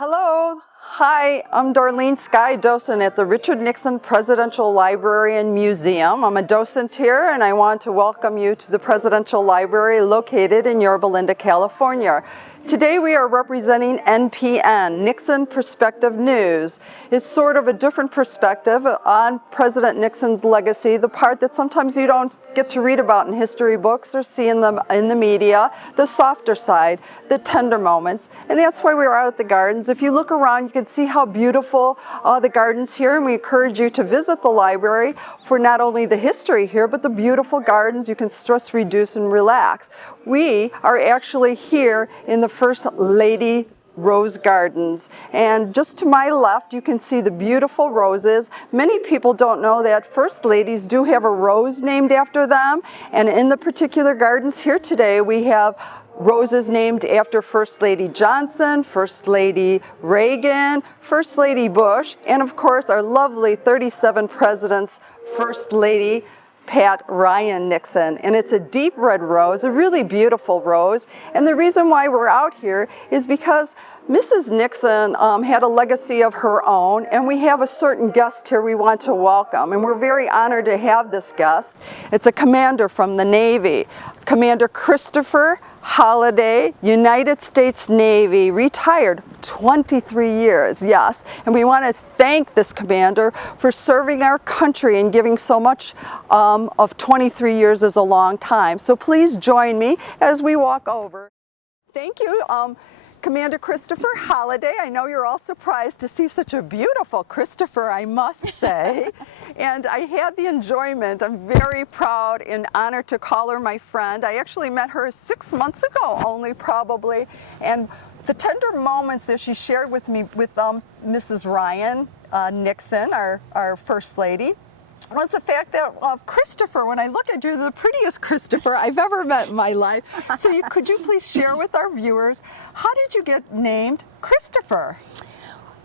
Hello. Hi, I'm Darlene Sky, docent at the Richard Nixon Presidential Library and Museum. I'm a docent here and I want to welcome you to the Presidential Library located in Yorba Linda, California. Today we are representing NPN, Nixon Perspective News. It's sort of a different perspective on President Nixon's legacy, the part that sometimes you don't get to read about in history books or see in the media, the softer side, the tender moments. And that's why we are out at the gardens. If you look around, you can see how beautiful the gardens here, and we encourage you to visit the library for not only the history here, but the beautiful gardens. You can stress reduce and relax. We are actually here in the First Lady Rose Gardens, and just to my left you can see the beautiful roses. Many people don't know that First Ladies do have a rose named after them, and in the particular gardens here today we have roses named after First Lady Johnson, First Lady Reagan, First Lady Bush, and of course our lovely 37 presidents, First Lady Pat Ryan Nixon. And it's a deep red rose, a really beautiful rose. And the reason why we're out here is because Mrs. Nixon had a legacy of her own, and we have a certain guest here we want to welcome. And we're very honored to have this guest. It's a commander from the Navy, Commander Christopher Holliday, United States Navy, retired 23 years, yes. And we want to thank this commander for serving our country and giving so much. Of 23 years is a long time. So please join me as we walk over. Thank you, Commander Christopher Holliday. I know you're all surprised to see such a beautiful Christopher, I must say. And I had the enjoyment, I'm very proud and honored to call her my friend. I actually met her 6 months ago only, probably. And the tender moments that she shared with me with Mrs. Ryan Nixon, our First Lady, was the fact that Christopher, when I look at you, the prettiest Christopher I've ever met in my life. So could you please share with our viewers, how did you get named Christopher?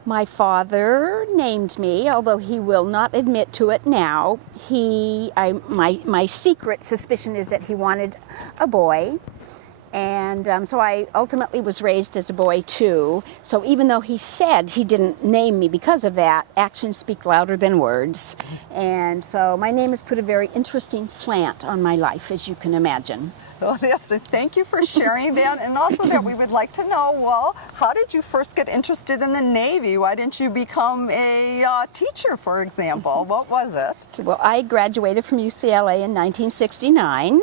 My father named me, although he will not admit to it now. My secret suspicion is that he wanted a boy. And so I ultimately was raised as a boy too. So even though he said he didn't name me because of that, actions speak louder than words. And so my name has put a very interesting slant on my life, as you can imagine. Well, yes, just thank you for sharing that, and also that we would like to know, well, how did you first get interested in the Navy? Why didn't you become a teacher, for example? What was it? Well, I graduated from UCLA in 1969,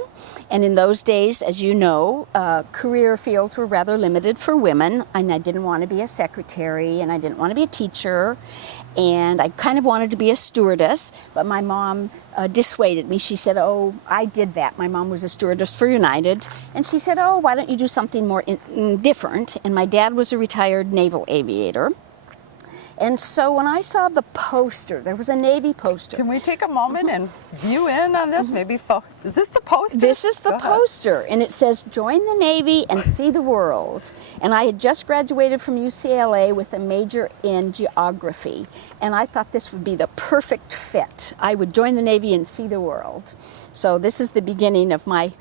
and in those days, as you know, career fields were rather limited for women, and I didn't want to be a secretary, and I didn't want to be a teacher, and I kind of wanted to be a stewardess, but my mom dissuaded me. She said, oh, I did that. My mom was a stewardess for United, and she said, oh, why don't you do something more different? And my dad was a retired naval aviator. And so when I saw the poster, there was a Navy poster. Can we take a moment and view in on this? Maybe, is this the poster? This is the poster, and it says, join the Navy and see the world. And I had just graduated from UCLA with a major in geography, and I thought this would be the perfect fit. I would join the Navy and see the world. So this is the beginning of my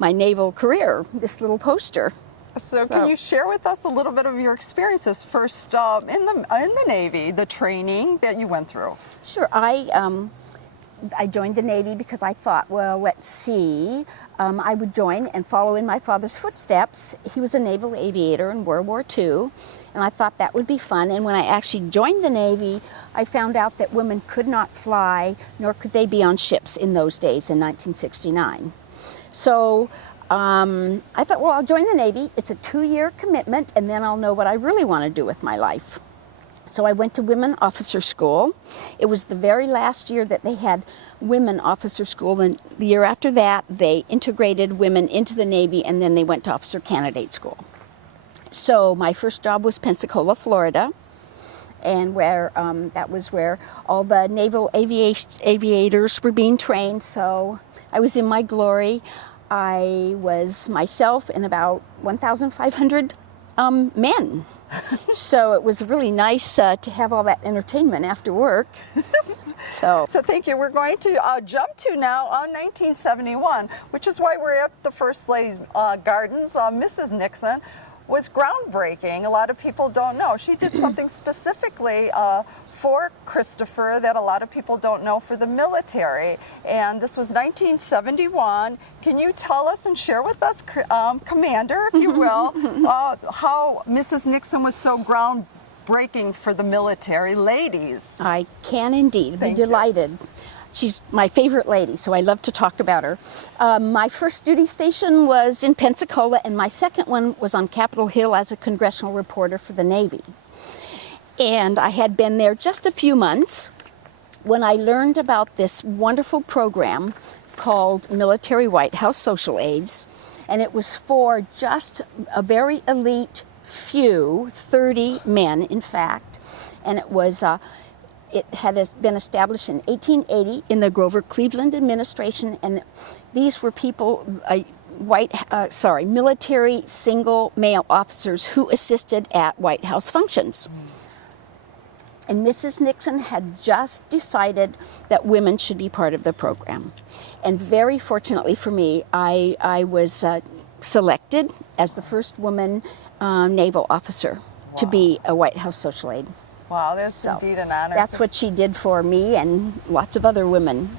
naval career, this little poster. So can you share with us a little bit of your experiences first in the Navy, the training that you went through? Sure. I joined the Navy because I thought, well, let's see. I would join and follow in my father's footsteps. He was a naval aviator in World War II, and I thought that would be fun. And when I actually joined the Navy, I found out that women could not fly, nor could they be on ships in those days in 1969. So I thought, well, I'll join the Navy. It's a 2-year commitment, and then I'll know what I really want to do with my life. So I went to Women Officer School. It was the very last year that they had Women Officer School, and the year after that, they integrated women into the Navy, and then they went to Officer Candidate School. So my first job was Pensacola, Florida, and that was where all the naval aviators were being trained, so I was in my glory. I was myself and about 1,500 men. So it was really nice to have all that entertainment after work. So thank you. We're going to jump to now on 1971, which is why we're at the First Lady's Gardens. Mrs. Nixon, was groundbreaking. A lot of people don't know. She did something specifically for Christopher that a lot of people don't know for the military. And this was 1971. Can you tell us and share with us, Commander, if you will, how Mrs. Nixon was so groundbreaking for the military ladies? I can indeed. Thank Be delighted. She's my favorite lady, so I love to talk about her. My first duty station was in Pensacola, and my second one was on Capitol Hill as a congressional reporter for the Navy. And I had been there just a few months when I learned about this wonderful program called Military White House Social Aids. And it was for just a very elite few, 30 men, in fact. And it was, it had been established in 1880 in the Grover Cleveland administration. And these were people, military single male officers who assisted at White House functions. And Mrs. Nixon had just decided that women should be part of the program. And very fortunately for me, I was selected as the first woman naval officer to be a White House social aide. Wow, that's indeed an honor. That's what she did for me and lots of other women.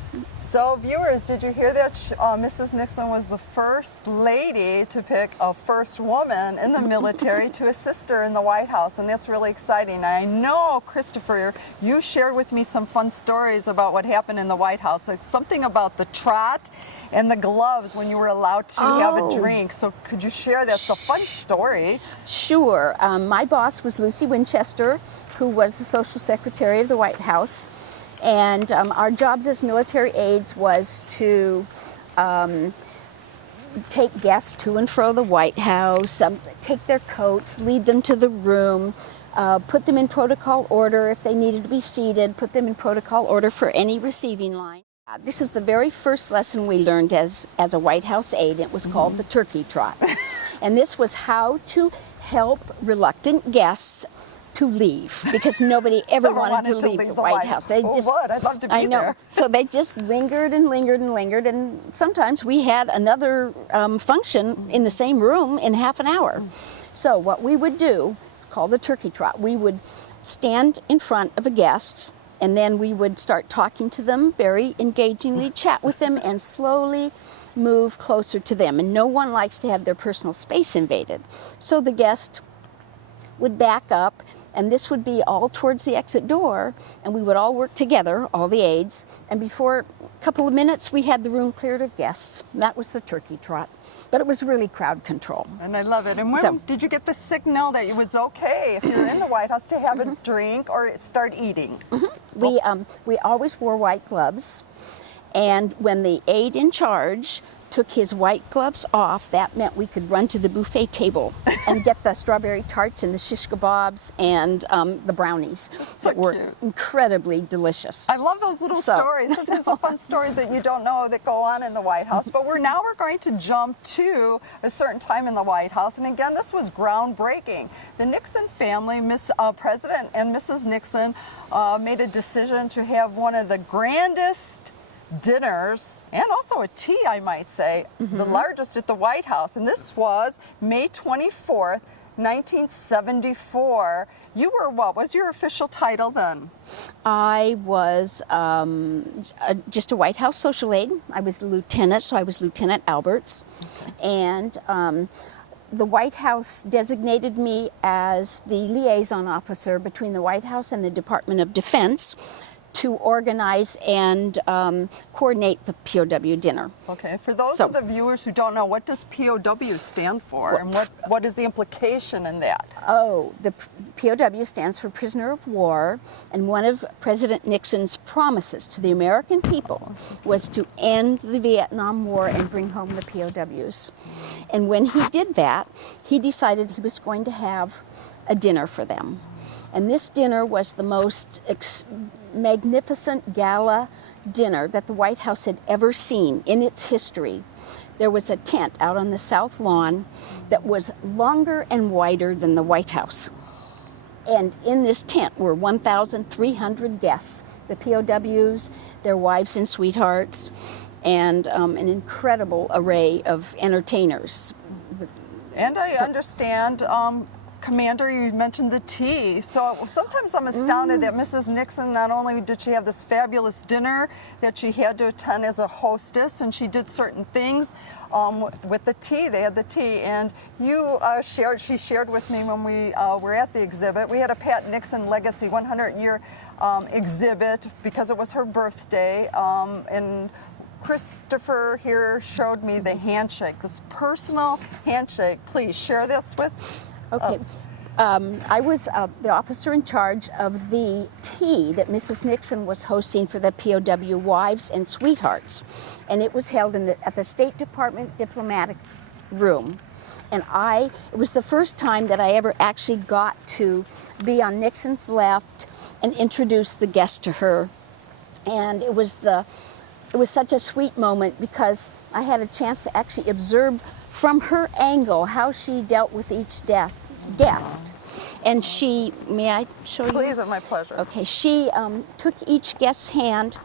So viewers, did you hear that Mrs. Nixon was the first lady to pick a first woman in the military to assist her in the White House? And that's really exciting. I know, Christopher, you shared with me some fun stories about what happened in the White House. It's something about the trot and the gloves when you were allowed to have a drink. So could you share that? It's a fun story. Sure. My boss was Lucy Winchester, who was the social secretary of the White House. And our jobs as military aides was to take guests to and fro the White House, take their coats, lead them to the room, put them in protocol order if they needed to be seated, put them in protocol order for any receiving line. This is the very first lesson we learned as a White House aide. It was called the turkey trot. And this was how to help reluctant guests to leave, because nobody ever wanted to leave the White House. They I'd love to be there. So they just lingered and lingered and lingered, and sometimes we had another function in the same room in half an hour. So what we would do, called the turkey trot, we would stand in front of a guest, and then we would start talking to them very engagingly, chat with them, and slowly move closer to them. And no one likes to have their personal space invaded. So the guest would back up, and this would be all towards the exit door, and we would all work together, all the aides, and before a couple of minutes we had the room cleared of guests. That was the turkey trot. But it was really crowd control. And I love it. And when did you get the signal that it was okay, if you're in the White House, to have a drink or start eating? We always wore white gloves, and when the aide in charge took his white gloves off, that meant we could run to the buffet table and get the strawberry tarts and the shish kebabs and the brownies that were incredibly delicious. I love those little stories. Sometimes the fun stories that you don't know that go on in the White House. But we're going to jump to a certain time in the White House. And again, this was groundbreaking. The Nixon family, President and Mrs. Nixon, made a decision to have one of the grandest dinners, and also a tea, I might say, the largest at the White House. And this was May 24th, 1974. You were, what was your official title then? I was just a White House social aide. I was a lieutenant, so I was Lieutenant Alberts. And the White House designated me as the liaison officer between the White House and the Department of Defense to organize and coordinate the POW dinner. Okay, for those of the viewers who don't know, what does POW stand for, and what is the implication in that? Oh, the POW stands for Prisoner of War, and one of President Nixon's promises to the American people was to end the Vietnam War and bring home the POWs. And when he did that, he decided he was going to have a dinner for them. And this dinner was the most magnificent gala dinner that the White House had ever seen in its history. There was a tent out on the South Lawn that was longer and wider than the White House. And in this tent were 1,300 guests, the POWs, their wives and sweethearts, and an incredible array of entertainers. And I understand, Commander, you mentioned the tea. So sometimes I'm astounded that Mrs. Nixon, not only did she have this fabulous dinner that she had to attend as a hostess, and she did certain things with the tea. They had the tea, and she shared with me when we were at the exhibit. We had a Pat Nixon Legacy 100-year exhibit because it was her birthday, and Christopher here showed me the handshake, this personal handshake. Please share this with us. I was the officer in charge of the tea that Mrs. Nixon was hosting for the POW wives and sweethearts, and it was held at the State Department Diplomatic Room. And it was the first time that I ever actually got to be on Nixon's left and introduce the guest to her, and it was such a sweet moment because I had a chance to actually observe from her angle how she dealt with each guest. And may I show you? Please, it's my pleasure. Okay, she took each guest's hand,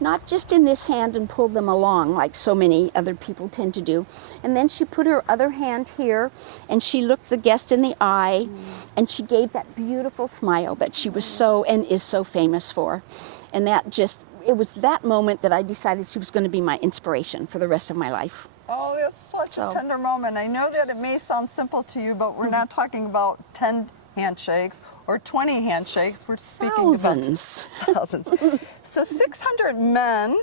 not just in this hand and pulled them along like so many other people tend to do. And then she put her other hand here and she looked the guest in the eye and she gave that beautiful smile that she was so and is so famous for. And it was that moment that I decided she was going to be my inspiration for the rest of my life. Oh, that's such a tender moment. I know that it may sound simple to you, but we're not talking about 10 handshakes or 20 handshakes. We're speaking thousands. About thousands. So 600 men,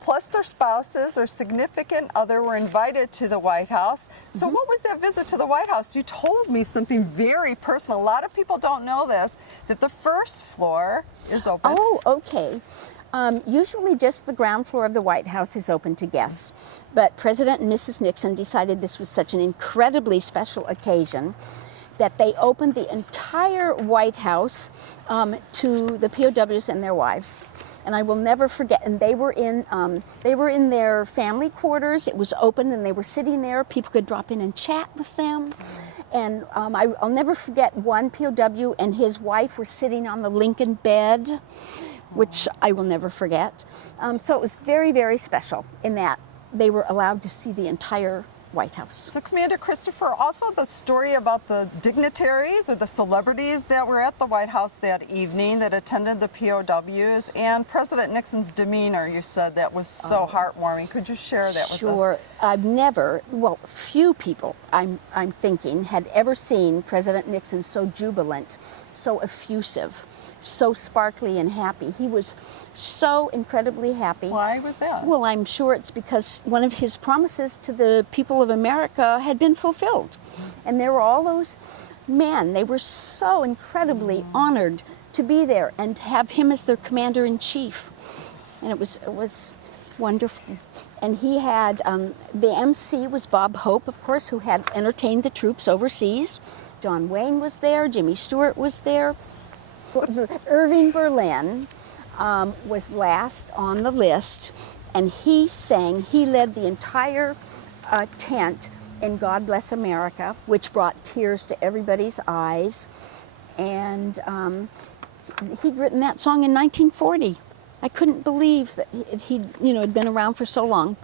plus their spouses or significant other, were invited to the White House. So what was that visit to the White House? You told me something very personal. A lot of people don't know this, that the first floor is open. Oh, okay. Usually just the ground floor of the White House is open to guests, but President and Mrs. Nixon decided this was such an incredibly special occasion that they opened the entire White House to the POWs and their wives. And I will never forget, and they were in their family quarters. It was open and they were sitting there. People could drop in and chat with them. And I'll never forget one POW and his wife were sitting on the Lincoln bed, which I will never forget. So it was very, very special in that they were allowed to see the entire White House. So Commander Christopher, also the story about the dignitaries or the celebrities that were at the White House that evening that attended the POWs, and President Nixon's demeanor, you said that was so heartwarming. Could you share that with us? Sure. I've never, few people, I'm thinking, had ever seen President Nixon so jubilant, so effusive, so sparkly and happy. He was so incredibly happy. Why was that? Well, I'm sure it's because one of his promises to the people of America had been fulfilled. And there were all those men, they were so incredibly honored to be there and to have him as their commander-in-chief. And it was wonderful. And he had, the MC was Bob Hope, of course, who had entertained the troops overseas. John Wayne was there, Jimmy Stewart was there. Irving Berlin was last on the list, and he led the entire tent in God Bless America, which brought tears to everybody's eyes. And he'd written that song in 1940. I couldn't believe that he'd been around for so long.